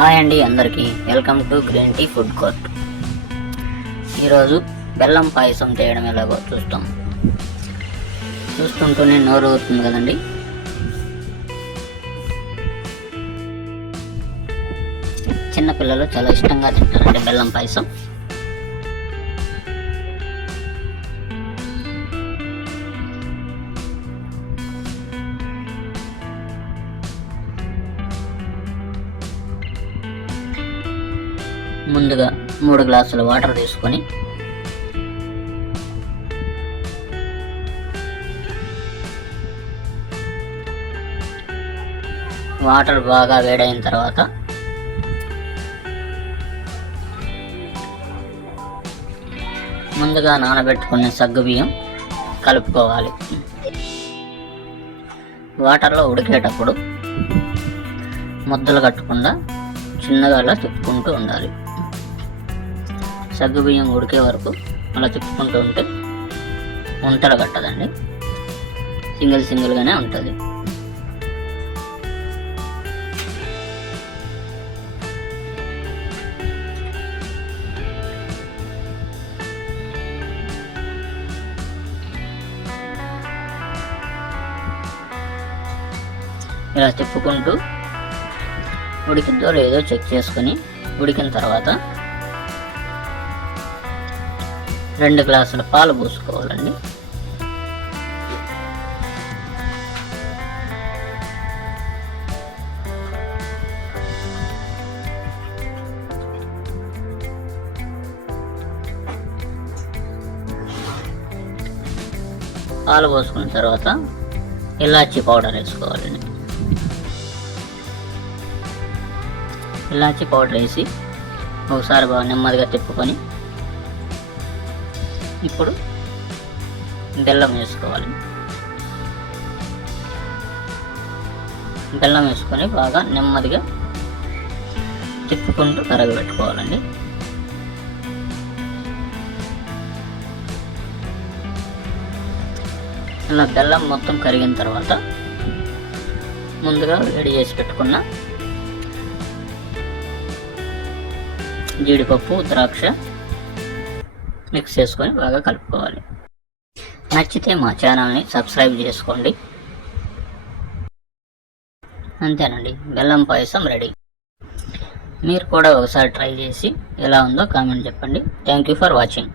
Hi అండి అందరికీ. Welcome to green tea food court. ఈరోజు బెల్లం పాయసం చేయడం ఎలాగో చూస్తాం. చూస్తుంటూనే నోరు ఊరుతుంది కదండి. చిన్నపిల్లలు చాలా ఇష్టంగా తింటారండి బెల్లం పాయసం. ముందుగా మూడు గ్లాసుల వాటర్ తీసుకొని వాటర్ బాగా వేడైన తర్వాత ముందుగా నానబెట్టుకున్న సగ్గు బియ్యం కలుపుకోవాలి. వాటర్లో ఉడికేటప్పుడు ముద్దలు కట్టకుండా చిన్నగా అలా తిప్పుకుంటూ ఉండాలి. సగ్గుబియ్యం ఉడికే వరకు అలా తిప్పుకుంటూ ఉంటే ముంతలు కట్టదండి. సింగిల్ సింగిల్గానే ఉంటుంది. ఇలా తిప్పుకుంటూ ఉడికిందో లేదో చెక్ చేసుకొని ఉడికిన తర్వాత రెండు గ్లాసుల పాలు పోసుకోవాలండి. పాలు పోసుకున్న తర్వాత ఇలాచీ పౌడర్ వేసుకోవాలండి. ఇలాచీ పౌడర్ వేసి ఒకసారి బాగా నెమ్మదిగా తిప్పుకొని ఇప్పుడు బెల్లం వేసుకోవాలి. బెల్లం వేసుకొని బాగా నెమ్మదిగా తిప్పుకుంటూ కరగబెట్టుకోవాలండి. ఇలా బెల్లం మొత్తం కరిగిన తర్వాత ముందుగా వేడి చేసి పెట్టుకున్న జీడిపప్పు ద్రాక్ష మిక్స్ చేసుకొని బాగా కలుపుకోవాలి. నచ్చితే మా ఛానల్ని సబ్స్క్రైబ్ చేసుకోండి. అంతేనండి బెల్లం పాయసం రెడీ. మీరు కూడా ఒకసారి ట్రై చేసి ఎలా ఉందో కామెంట్ చెప్పండి. Thank you for watching